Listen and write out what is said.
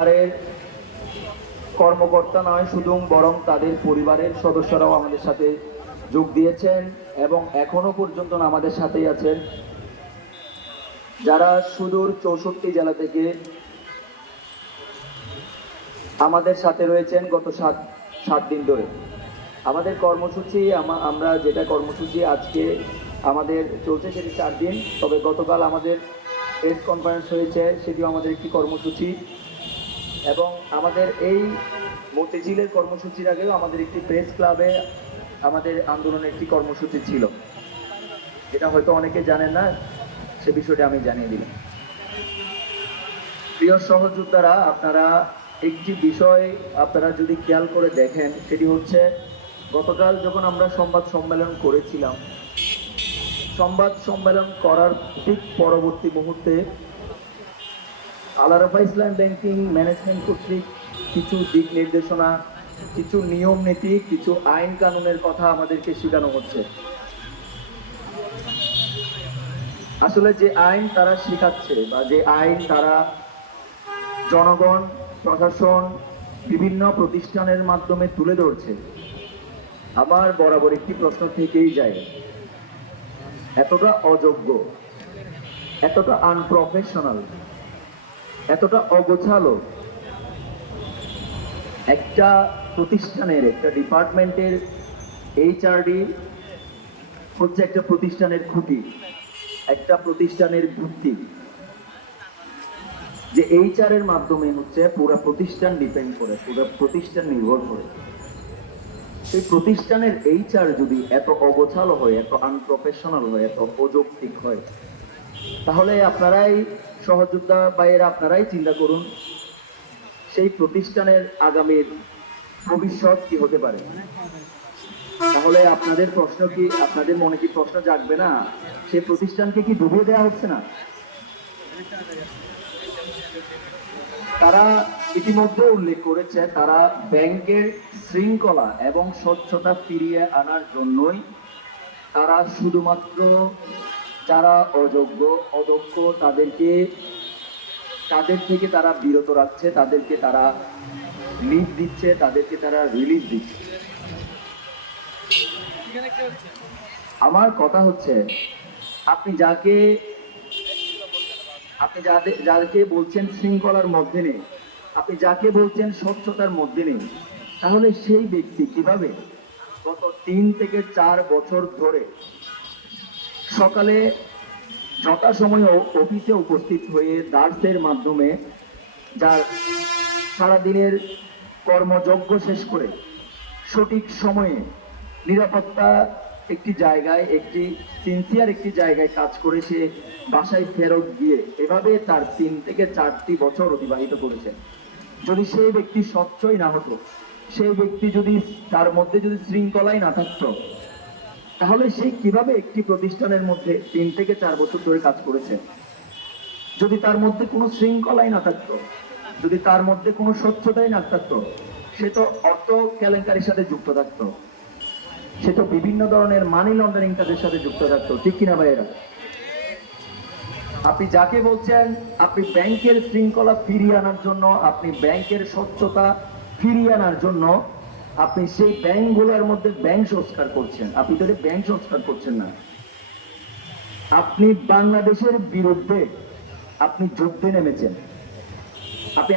পরিবারের কর্মকর্তা নয় শুধু, বরং তাদের পরিবারের সদস্যরাও আমাদের সাথে যোগ দিয়েছেন এবং এখনো পর্যন্ত আমাদের সাথেই আছেন, যারা সুদূর 64 জেলা থেকে আমাদের সাথে রয়েছেন গত সাত দিন ধরে। আমাদের কর্মসূচি, আমরা যেটা কর্মসূচি আজকে আমাদের চলছে সেটি 4 দিন, তবে গতকাল আমাদের প্রেস কনফারেন্স হয়েছে, সেটিও আমাদের একটি কর্মসূচি। এবং আমাদের এই মতিঝিলের কর্মসূচির আগেও আমাদের একটি প্রেস ক্লাবে আমাদের আন্দোলনের একটি কর্মসূচি ছিল, যেটা হয়তো অনেকে জানেন না, সে বিষয়টি আমি জানিয়ে দিলাম। প্রিয় সহযোদ্ধারা, আপনারা একটি বিষয় আপনারা যদি খেয়াল করে দেখেন, সেটি হচ্ছে গতকাল যখন আমরা সংবাদ সম্মেলন করেছিলাম, সংবাদ সম্মেলন করার ঠিক পরবর্তী মুহূর্তে আল আরাফাহ ইসলাম ব্যাংকিং ম্যানেজমেন্ট কর্তৃক কিছু দিক নির্দেশনা, কিছু নিয়ম নীতি, কিছু আইন কানুনের কথা আমাদেরকে শেখানো হচ্ছে। আসলে যে আইন তারা শেখাচ্ছে বা যে আইন তারা জনগণ, প্রশাসন, বিভিন্ন প্রতিষ্ঠানের মাধ্যমে তুলে ধরছে, আমার বরাবর একটি প্রশ্ন থেকেই যায়, এতটা অযোগ্য, এতটা আনপ্রফেশনাল, এতটা অগোছালো একটা প্রতিষ্ঠানের, একটা ডিপার্টমেন্টের এইচআরডি হচ্ছে একটা প্রতিষ্ঠানের খুঁটি, একটা প্রতিষ্ঠানের ভিত্তি, যে এইচআর এর মাধ্যমে হচ্ছে পুরো প্রতিষ্ঠান ডিপেন্ড করে, পুরো প্রতিষ্ঠান নির্ভর করে। সেই প্রতিষ্ঠানের এইচআর যদি এত অগোছালো হয়, এত আনপ্রফেশনাল হয়, এত অযৌক্তিক হয়, তাহলে আপনারাই সহযোদ্ধা ভাইয়েরা, আপনারাই চিন্তা করুন সেই প্রতিষ্ঠানের আগামীর ভবিষ্যৎ কি হতে পারে। তাহলে আপনাদের প্রশ্ন কি, আপনাদের মনে কি প্রশ্ন জাগবে না, সেই প্রতিষ্ঠানকে কি ডুবিয়ে দেওয়া হচ্ছে না? তারা ইতিমধ্যে উল্লেখ করেছে, তারা ব্যাংকের শৃঙ্খলা এবং স্বচ্ছতা ফিরিয়ে আনার জন্যই তারা শুধুমাত্র যারা অযোগ্য, অদক্ষ, তাদের থেকে তারা বিরত রাখছে, তাদেরকে তারা লিভ দিচ্ছে, তাদেরকে তারা রিলিজ দিচ্ছে। আমার কথা হচ্ছে, আপনি যাকে বলছেন শৃঙ্খলার মধ্যে নেই, আপনি যাকে বলছেন স্বচ্ছতার মধ্যে নেই, তাহলে সেই ব্যক্তি কিভাবে গত 3 থেকে 4 বছর ধরে সকালে যথাসময়ে অফিসে উপস্থিত হয়ে দার্সের মাধ্যমে যার সারাদিনের কর্মযজ্ঞ শেষ করে সঠিক সময়ে নিরাপত্তা একটি জায়গায়, একটি সিনসিয়ার একটি জায়গায় কাজ করে সে বাসায় ফেরত গিয়ে এভাবে তার 3 থেকে 4টি বছর অতিবাহিত করেছে। যদি সেই ব্যক্তি স্বচ্ছই না হতো, সেই ব্যক্তি যদি তার মধ্যে যদি শৃঙ্খলাই না থাকতো, তাহলে সে কিভাবে একটি প্রতিষ্ঠানের মধ্যে 3 থেকে 4 বছর ধরে কাজ করেছে? যদি তার মধ্যে কোনো শৃঙ্খলাই না থাকতো, যদি তার মধ্যে কোনো স্বচ্ছতাই না থাকতো, সে তো অর্থ কেলেঙ্কারির সাথে যুক্ত থাকতো, সে তো বিভিন্ন ধরনের মানি লন্ডারিং তাদের সাথে যুক্ত থাকতো, ঠিক কিনা ভাইয়েরা? আপনি যাকে বলছেন আপনি ব্যাংকের শৃঙ্খলা ফিরিয়ে আনার জন্য, আপনি ব্যাংকের স্বচ্ছতা ফিরিয়ে আনার জন্য আপনি সেই ব্যাংকগুলোর মধ্যে ব্যাংক সংস্কার করছেন, আপনি তো ব্যাংক সংস্কার করছেন না, আপনি বাংলাদেশের বিরুদ্ধে আপনি যুদ্ধে নেমেছেন। আপনি